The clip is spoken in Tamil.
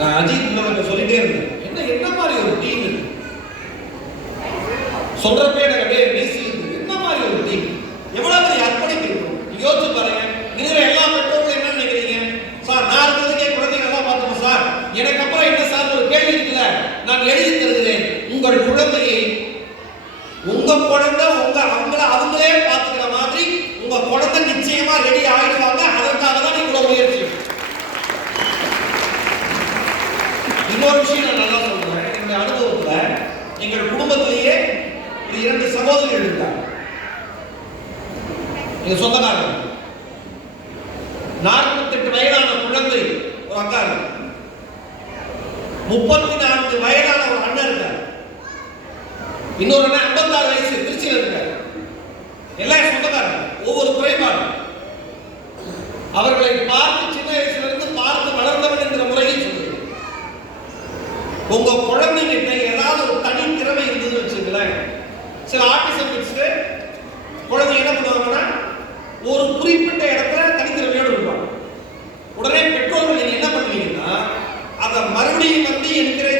நான் அஜித் முன்னாடி சொல்லிட்டே இருந்தேன், என்ன மாதிரி ஒரு டீம் சொல்றப்பே எனக்கு அப்படியே பேசி என்ன மாதிரி ஒரு டீம், எவ்வளவு பெரிய அர்ப்பணிப்பு இருக்கும். யோசிச்சு பாருங்க. இருக்கிற எல்லா பெற்றோர்களும் என்ன நினைக்கிறீங்க? சார் நான் இருக்கிறதுக்கே குழந்தைங்க எல்லாம் பார்த்தோம் சார், எனக்கு அப்புறம் என்ன சார் ஒரு கேள்வி இருக்குல்ல, நான் எழுதி தருகிறேன். உங்கள் குழந்தையை உங்க குழந்தை அவங்களே பார்த்துக்கிற மாதிரி உங்க குழந்தை நிச்சயமா ரெடி ஆயிடுவாங்க. அதற்காக தான் இவ்வளவு முயற்சி. இன்னொரு விஷயம் நான் நல்லா சொல்றேன். என்னுடைய அனுபவத்துல எங்கள் குடும்பத்திலேயே ஒரு 2 சகோதரிகள் இருக்காங்க. எங்க சொந்தக்காரங்க 48 வயதான குழந்தை ஒரு அக்கா இருக்கு, 34 வயதான ஒரு அண்ணன் இருக்கார், இன்னொரு அண்ணன் 56 வயசு திருச்சியில் இருக்கார். எல்லாம் சொந்தக்காரங்க. ஒவ்வொரு குறைபாடு அவர்களை பார்த்து சின்ன வயசுல இருந்து பார்த்து வளர்ந்தவன் என்கிற முறையில் சொல்லுது. உங்க குழந்தைகிட்ட ஏதாவது ஒரு தனி திறமை இருந்ததுன்னு வச்சுங்களேன். சில ஆர்டிசம் வச்சுட்டு குழந்தை என்ன பண்ணுவாங்கன்னா ஒரு குறிப்பிட்ட இடத்துல தனித்திறமையோடு இருப்பாங்க. உடனே பெற்றோர்கள் நீங்க என்ன பண்ணுவீங்கன்னா அதை மறுபடியும் வந்து என்கரேஜ்